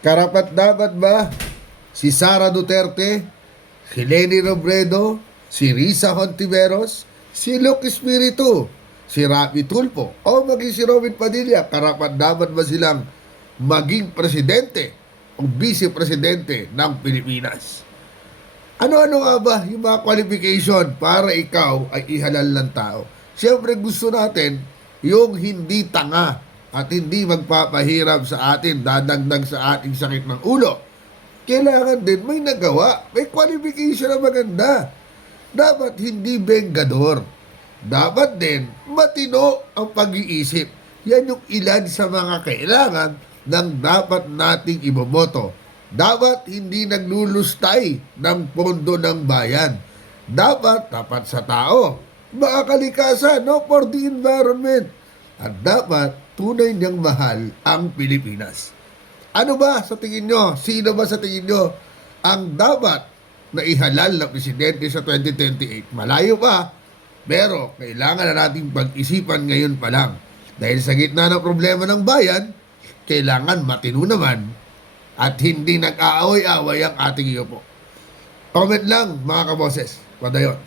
Karapat dapat ba si Sara Duterte, si Leni Robredo, si Risa Hontiveros, si Luke Espiritu, si Rapi Tulfo, o maging si Robin Padilla, karapat dapat ba silang maging presidente o vice-presidente ng Pilipinas? Ano-ano nga ba yung mga qualification para ikaw ay ihalal ng tao? Siyempre gusto natin yung hindi tanga at hindi magpapahirap sa atin, dadagdag sa ating sakit ng ulo. Kailangan din may nagawa, may qualification na maganda. Dapat hindi bengador. Dapat din matino ang pag-iisip. Yan yung ilan sa mga kailangan ng dapat nating iboboto. Dapat hindi naglulustay ng pondo ng bayan. Dapat tapat sa tao. Makakalikasan, no? For the environment. At dapat tunay niyang mahal ang Pilipinas. Ano ba sa tingin nyo? Sino ba sa tingin nyo ang dapat na ihalal na presidente sa 2028? Malayo pa, pero kailangan na nating pag-isipan ngayon pa lang. Dahil sa gitna ng problema ng bayan, kailangan matino naman at hindi nag-aaway-away ang ating iyo po. Comment lang mga kaboses. Padayon.